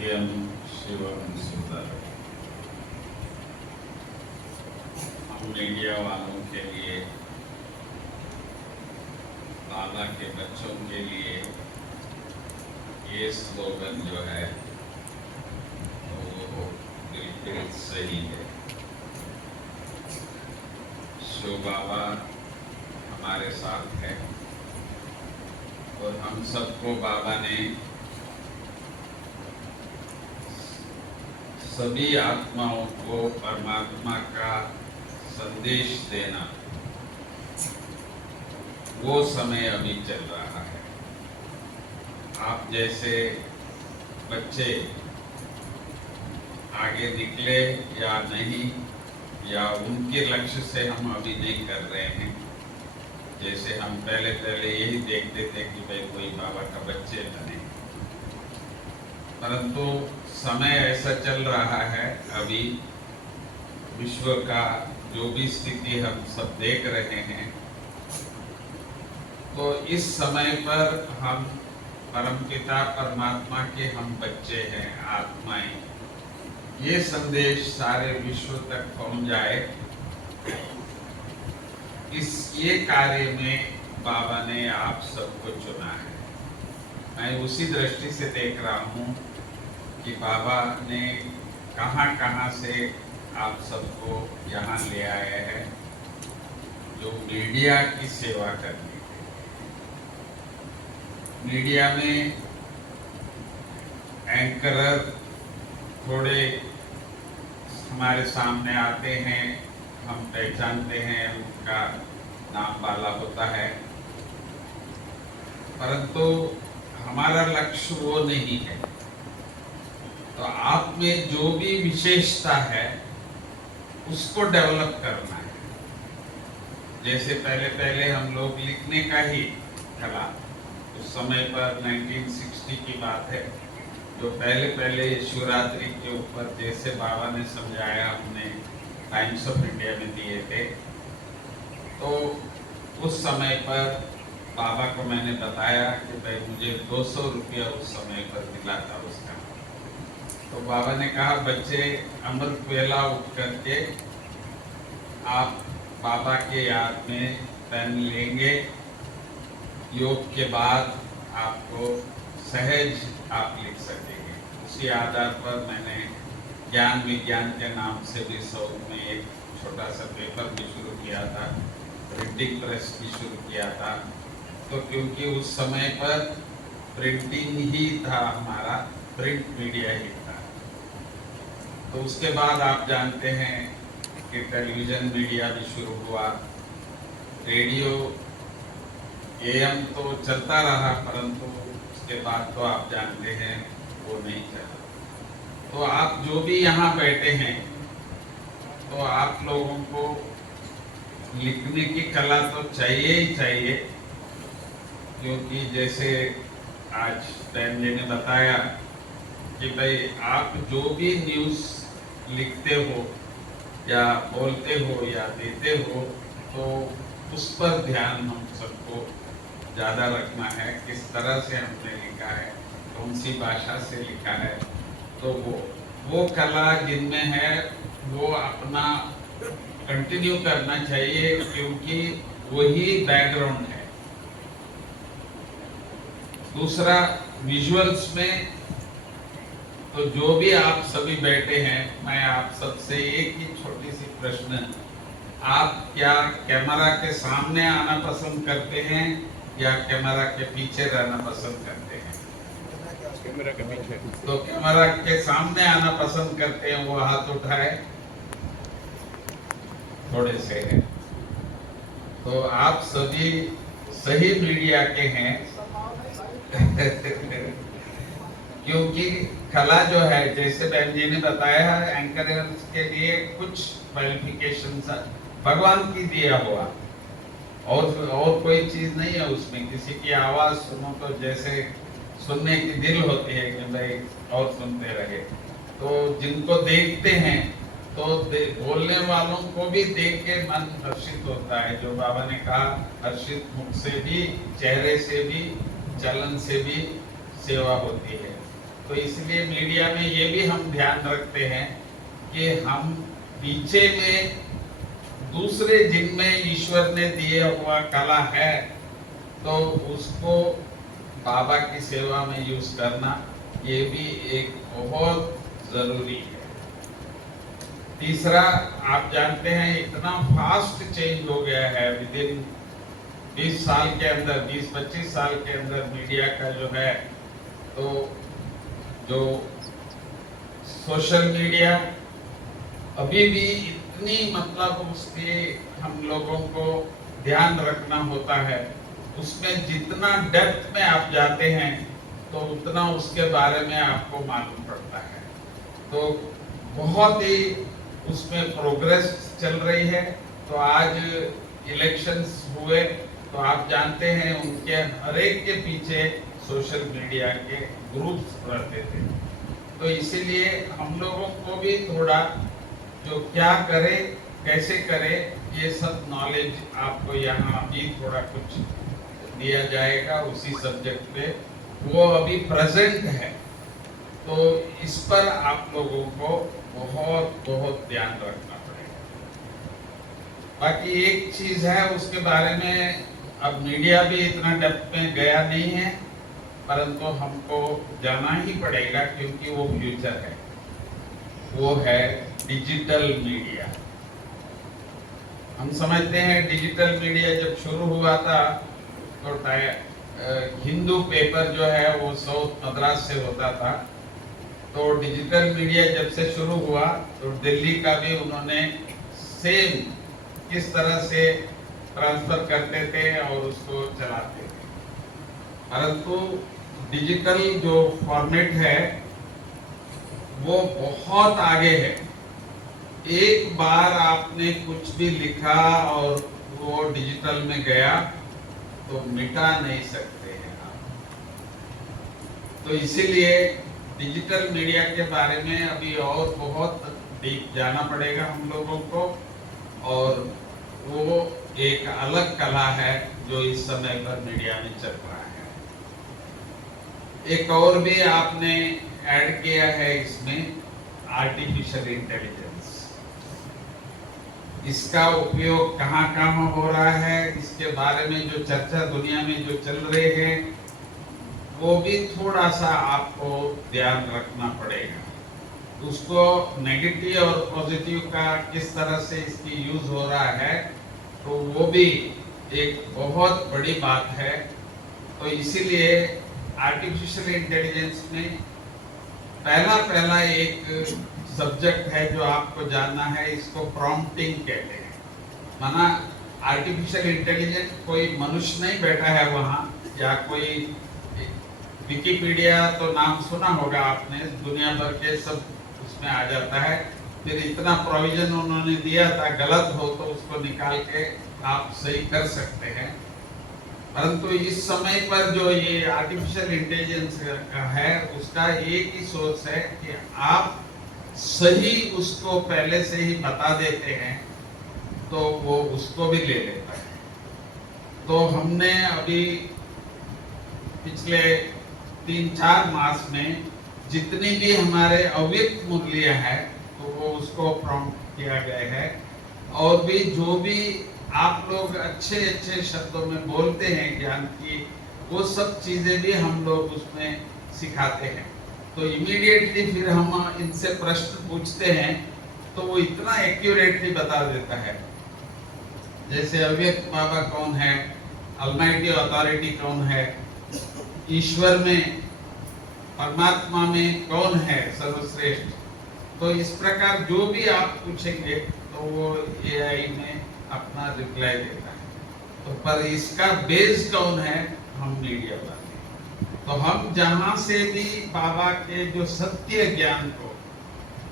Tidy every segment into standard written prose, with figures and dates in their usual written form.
सत्यम शिवम सुंदर। हम मीडिया वालों के लिए, बाबा के बच्चों के लिए ये स्लोगन जो है वो बिल्कुल सही है। शिव बाबा हमारे साथ है और हम सबको बाबा ने सभी आत्माओं को परमात्मा का संदेश देना, वो समय अभी चल रहा है। आप जैसे बच्चे आगे निकले या नहीं, या उनके लक्ष्य से हम अभी नहीं कर रहे हैं। जैसे हम पहले यही देखते थे कि भाई कोई बाबा का बच्चे बने, परंतु समय ऐसा चल रहा है अभी विश्व का जो भी स्थिति हम सब देख रहे हैं, तो इस समय पर हम परमपिता परमात्मा के हम बच्चे हैं, आत्माएं, ये संदेश सारे विश्व तक पहुंच जाए, ये कार्य में बाबा ने आप सबको चुना है। मैं उसी दृष्टि से देख रहा हूँ कि बाबा ने कहाँ से आप सबको यहाँ ले आए हैं, जो मीडिया की सेवा करनी है। मीडिया में एंकरर थोड़े हमारे सामने आते हैं, हम पहचानते हैं, उनका नाम वाला होता है, परंतु हमारा लक्ष्य वो नहीं है। तो आप में जो भी विशेषता है उसको डेवलप करना है। जैसे पहले हम लोग लिखने का ही कला, उस समय पर 1960 की बात है, जो पहले शिवरात्रि के ऊपर जैसे बाबा ने समझाया, हमने टाइम्स ऑफ इंडिया में दिए थे, तो उस समय पर बाबा को मैंने बताया कि भाई मुझे 200 रुपया उस समय पर मिला था उसका। तो बाबा ने कहा, बच्चे अमृत वेला उठ करके आप बाबा के याद में पेन लेंगे, योग के बाद आपको सहज आप लिख सकेंगे। उसी आधार पर मैंने ज्ञान विज्ञान के नाम से भी साउथ में एक छोटा सा पेपर भी शुरू किया था, प्रिंटिंग प्रेस भी शुरू किया था। तो क्योंकि उस समय पर प्रिंटिंग ही था, हमारा प्रिंट मीडिया ही था। तो उसके बाद आप जानते हैं कि टेलीविज़न मीडिया भी शुरू हुआ, रेडियो एएम तो चलता रहा, परंतु उसके बाद तो आप जानते हैं वो नहीं चला। तो आप जो भी यहाँ बैठे हैं, तो आप लोगों को लिखने की कला तो चाहिए ही चाहिए, क्योंकि जैसे आज बहन जी ने बताया कि भाई आप जो भी न्यूज़ लिखते हो या बोलते हो या देते हो, तो उस पर ध्यान हम सबको ज़्यादा रखना है। किस तरह से हमने लिखा है, कौन सी भाषा से लिखा है, तो वो कला जिनमें है वो अपना कंटिन्यू करना चाहिए, क्योंकि वही बैकग्राउंड है। दूसरा, विजुअल्स में तो जो भी आप सभी बैठे हैं, मैं आप सबसे एक ही छोटी सी प्रश्न, आप क्या कैमरा के सामने आना पसंद करते हैं या कैमरा के पीछे रहना पसंद करते हैं? कैमरा के पीछे। तो कैमरा के सामने आना पसंद करते हैं, वो हाथ उठाए, थोड़े से हैं। तो आप सभी सही मीडिया के हैं क्योंकि कला जो है, जैसे बहन जी ने बताया, एंकरर्स के लिए कुछ क्वालिफिकेशन भगवान की दिया हुआ, और कोई चीज नहीं है उसमें। किसी की आवाज सुनो तो जैसे सुनने की दिल होती है कि भाई और सुनते रहे। तो जिनको देखते हैं, तो बोलने वालों को भी देख के मन हर्षित होता है। जो बाबा ने कहा, हर्षित मुख से भी, चेहरे से भी, चलन से भी सेवा होती है। तो इसलिए मीडिया में ये भी हम ध्यान रखते हैं कि हम पीछे में दूसरे जिनमें ईश्वर ने दिया हुआ कला है तो उसको बाबा की सेवा में यूज करना ये भी एक बहुत जरूरी है। तीसरा, आप जानते हैं इतना फास्ट चेंज हो गया है विद इन 20 साल के अंदर, 20-25 साल के अंदर मीडिया का जो है, तो जो सोशल मीडिया अभी भी इतनी मतलब उसके हम लोगों को ध्यान रखना होता है, उसमें जितना डेप्थ में आप जाते हैं तो उतना उसके बारे में आपको मालूम पड़ता है। तो बहुत ही उसमें प्रोग्रेस चल रही है। तो आज इलेक्शंस हुए तो आप जानते हैं उनके हर एक के पीछे सोशल मीडिया के ग्रुप्स रहते थे। तो इसीलिए हम लोगों को भी थोड़ा जो क्या करे कैसे करे ये सब नॉलेज आपको यहाँ भी थोड़ा कुछ दिया जाएगा उसी सब्जेक्ट पे, वो अभी प्रेजेंट है। तो इस पर आप लोगों को बहुत बहुत ध्यान रखना पड़ेगा। बाकी एक चीज है उसके बारे में, अब मीडिया भी इतना डेप्थ में गया नहीं है, परंतु हमको जाना ही पड़ेगा क्योंकि वो फ्यूचर है, वो है डिजिटल मीडिया। हम समझते हैं डिजिटल मीडिया जब शुरू हुआ था तो हिंदू पेपर जो है वो साउथ मद्रास से होता था। तो डिजिटल मीडिया जब से शुरू हुआ तो दिल्ली का भी उन्होंने सेम किस तरह से ट्रांसफर करते थे और उसको चलाते थे, परंतु डिजिटल जो फॉर्मेट है वो बहुत आगे है। एक बार आपने कुछ भी लिखा और वो डिजिटल में गया तो मिटा नहीं सकते हैं आप। तो इसीलिए डिजिटल मीडिया के बारे में अभी और बहुत डीप जाना पड़ेगा हम लोगों को, और वो एक अलग कला है जो इस समय पर मीडिया में चल रहा है। एक और भी आपने ऐड किया है इसमें, आर्टिफिशियल इंटेलिजेंस। इसका उपयोग कहाँ कहाँ हो रहा है, इसके बारे में जो चर्चा दुनिया में जो चल रहे हैं वो भी थोड़ा सा आपको ध्यान रखना पड़ेगा। उसको नेगेटिव और पॉजिटिव का किस तरह से इसकी यूज हो रहा है तो वो भी एक बहुत बड़ी बात है। तो इसीलिए आर्टिफिशियल इंटेलिजेंस में पहला एक सब्जेक्ट है जो आपको जानना है, इसको प्रॉम्प्टिंग कहते हैं। माना आर्टिफिशियल इंटेलिजेंस कोई मनुष्य नहीं बैठा है वहाँ, या कोई विकिपीडिया तो नाम सुना होगा आपने, दुनिया भर के सब उसमें आ जाता है। फिर इतना प्रोविजन उन्होंने दिया था, गलत हो तो उसको निकाल के आप सही कर सकते हैं। परंतु इस समय पर जो ये आर्टिफिशियल इंटेलिजेंस का है उसका एक ही सोच है कि आप सही उसको पहले से ही बता देते हैं तो वो उसको भी ले लेता है। तो हमने अभी पिछले 3-4 मास में जितनी भी हमारे अव्यक्त मूल्य है तो वो उसको प्रॉम्प्ट किया गया है, और भी जो भी आप लोग अच्छे अच्छे शब्दों में बोलते हैं ज्ञान की, वो सब चीजें भी हम लोग उसमें सिखाते हैं। तो इमीडिएटली फिर हम इनसे प्रश्न पूछते हैं तो वो इतना एक्यूरेटली बता देता है। जैसे अव्यक्त बाबा कौन है, अलमाइटी अथॉरिटी कौन है, ईश्वर में परमात्मा में कौन है सर्वश्रेष्ठ, तो इस प्रकार जो भी आप पूछेंगे तो वो एआई में अपना रिप्लाई देता है। तो पर इसका बेस कौन है, हम मीडिया वाले। तो हम जहां से भी बाबा के जो सत्य ज्ञान को,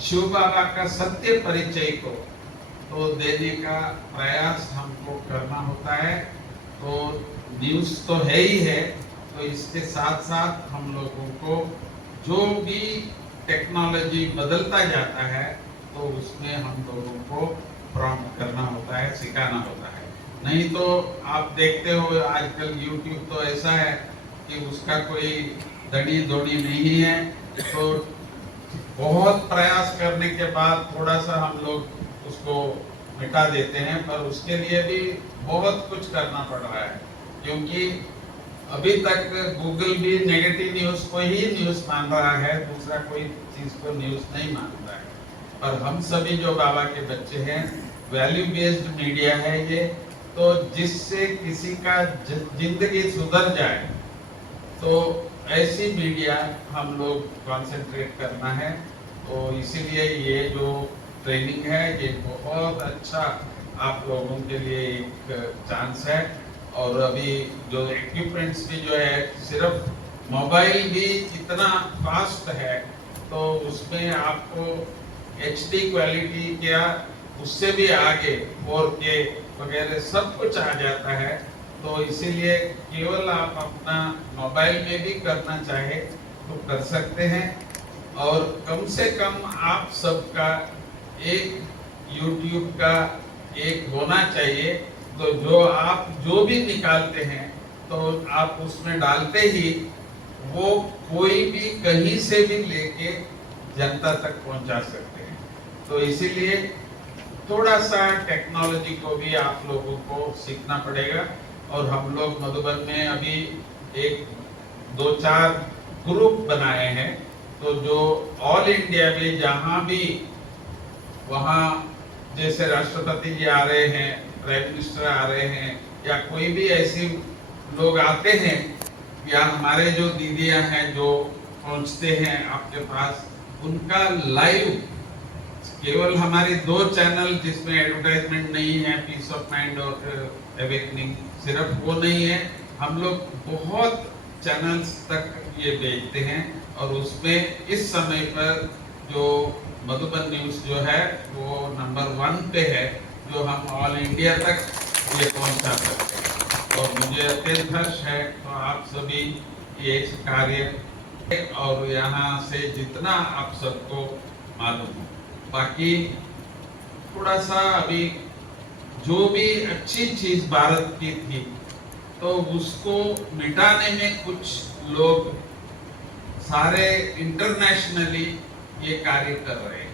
शिव बाबा का सत्य परिचय को तो देने का प्रयास हमको करना होता है। तो न्यूज़ तो है ही है, तो इसके साथ साथ हम लोगों को जो भी टेक्नोलॉजी बदलता जाता है तो उसमें हम लोगों को प्रॉम्प्ट करना होता है, सिखाना होता है। नहीं तो आप देखते हो आजकल यूट्यूब तो ऐसा है कि उसका कोई दड़ी दौड़ी नहीं है। तो बहुत प्रयास करने के बाद थोड़ा सा हम लोग उसको मिटा देते हैं, पर उसके लिए भी बहुत कुछ करना पड़ रहा है, क्योंकि अभी तक गूगल भी नेगेटिव न्यूज को ही न्यूज मान रहा है, दूसरा कोई चीज को न्यूज नहीं मानता है। और हम सभी जो बाबा के बच्चे हैं, वैल्यू बेस्ड मीडिया है ये, तो जिससे किसी का जिंदगी सुधर जाए, तो ऐसी मीडिया हम लोग कंसंट्रेट करना है। तो इसीलिए ये जो ट्रेनिंग है ये बहुत अच्छा आप लोगों के लिए एक चांस है। और अभी जो इक्विपमेंट्स भी जो है, सिर्फ मोबाइल भी इतना फास्ट है, तो उसमें आपको HD क्वालिटी क्या उससे भी आगे 4K वगैरह सब कुछ आ जाता है। तो इसीलिए केवल आप अपना मोबाइल में भी करना चाहे तो कर सकते हैं, और कम से कम आप सबका एक YouTube का एक होना चाहिए। तो जो आप जो भी निकालते हैं तो आप उसमें डालते ही वो कोई भी कहीं से भी लेके जनता तक पहुंचा सकते हैं। तो इसीलिए थोड़ा सा टेक्नोलॉजी को भी आप लोगों को सीखना पड़ेगा। और हम लोग मधुबन में अभी एक 2-4 ग्रुप बनाए हैं, तो जो ऑल इंडिया में जहाँ भी वहाँ जैसे राष्ट्रपति जी आ रहे हैं, प्राइम मिनिस्टर आ रहे हैं, या कोई भी ऐसे लोग आते हैं, या हमारे जो दीदियां हैं जो पहुंचते हैं आपके पास, उनका लाइव केवल हमारे 2 चैनल जिसमें एडवर्टाइजमेंट नहीं है, पीस ऑफ माइंड और अवेकनिंग, सिर्फ वो नहीं है, हम लोग बहुत चैनल्स तक ये भेजते हैं। और उसमें इस समय पर जो मधुबन न्यूज जो है वो नंबर 1 पे है, जो हम ऑल इंडिया तक ये पहुंचा सकते हैं। और मुझे अत्यंत हर्ष है, तो आप सभी ये कार्य, और यहाँ से जितना आप सबको मालूम हो, बाकी थोड़ा सा अभी जो भी अच्छी चीज भारत की थी, तो उसको मिटाने में कुछ लोग सारे इंटरनेशनली ये कार्य कर रहे हैं।